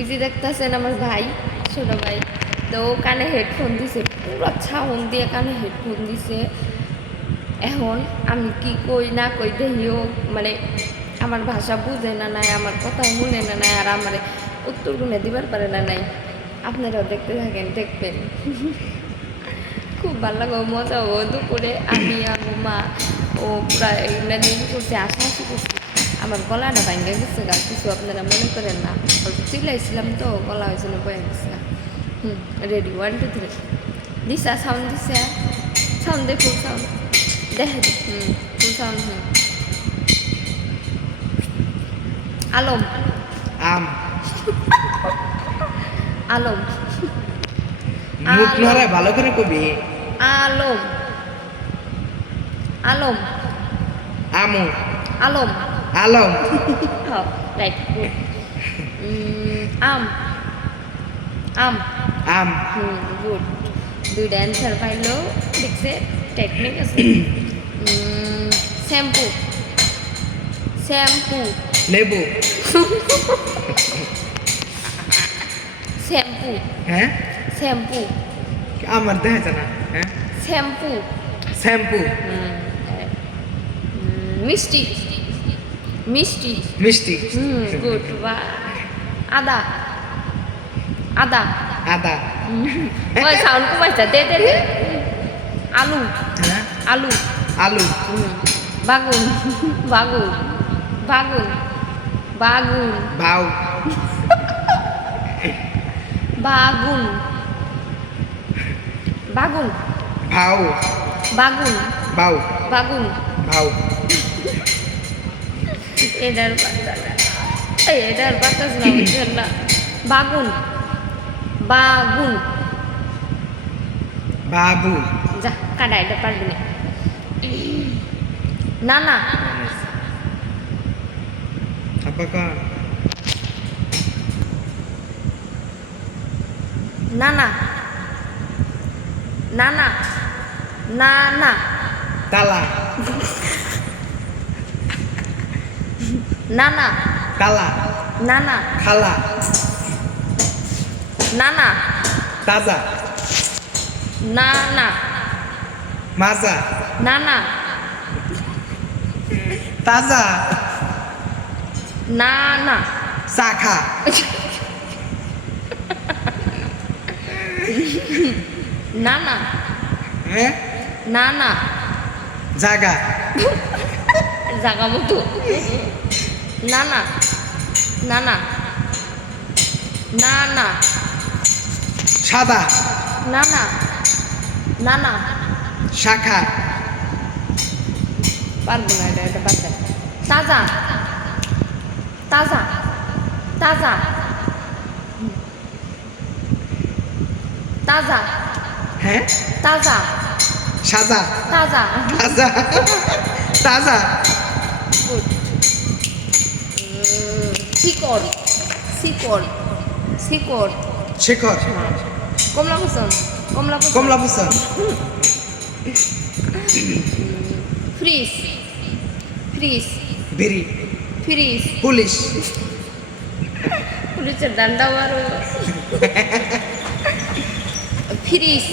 এই যে দেখতেছেন আমার ভাই, ছোট ভাই, তো ও কানে হেডফোন দিছে, পুরো ছাউন দিয়ে কানে হেডফোন দিছে। এখন আমি কি কই না কই দেখিও, মানে আমার ভাষা বুঝে না নাই, আমার কথা শুনে না নাই, আর আমার উত্তর গুণে দিবার পারে না নাই। আপনারাও দেখতে থাকেন, দেখবেন। খুব ভালো লাগে, মজা ও দুপুরে আমি আমার মা ও প্রায় দিন করছে, আশাআশি করছি। আমার গলাটা ভাঙ্গে গেছে গা, কিছু আপনারা মনে করেন না, অল্প চিল্লাইছিলাম তো, গলা হয়েছিল বয়ে গেছে। রেডি 1 2 3 দিশা সাউন্ড দিছে, সাউন্ড দে, ফুল সাউন্ড দেখে, ফুল সাউন্ড। আলম, আম আলম, মুখ নড়ায় ভালো করে কবি। আলম, আলম, আমু আলম, আলম রাইট, গুড। আম, আম, আম গুড। দুইটা অ্যান্সার পাইলো, দেখছে টেকনিক আছে। শ্যাম্পু, শ্যাম্পু, লেবু শ্যাম্পু, হ্যাঁ শ্যাম্পু, আমার দেখা যায় না। হ্যাঁ শ্যাম্পু, শ্যাম্পু মিষ্টি, মিষ্টি, মিষ্টি গুড। বা আদা, আদা, আদা ওই সাউন্ড কমাইছে, দে দে দে। আলু, হ্যাঁ আলু, আলু বাগুন, বাগুন, বাগুন, বাগুন, বাউ বাগুন, বাগুন, ভাউ বাগুন, বাউ বাগুন। ভাউ এটার বাচ্চা না, এটার বাচ্চা না, বুঝছেন না। বাগুন, বাগুন, বাবু যা কাটা, এটা পারবি না। নানা, আপকা নানা, নানা, নানা, তালা নানা, তালা নানা, খালা নানা, তাজা নানা, মাজা নানা, তাজা নানা, শাখা নানা, হ্যাঁ নানা, জাগা জাগা মতো। নানা, নানা, নানা, সাদা নানা, নানা। শাখা পারবো না, এটা এটা বাদ দেন। তাজা, তাজা, তাজা, তাজা, হ্যাঁ তাজা, সাজা তাজা। তাজা তাজা গুড। শিকড়, শিকড়, শিকড়। শেখর কমলা পছন্দ, কমলা পছন্দ। কমলা পছন্দ ফ্রিজ, ফ্রিজ, বিড়ি ফ্রিজ। পুলিশ পুলিশের ডান্ডা মারো। ফ্রিজ,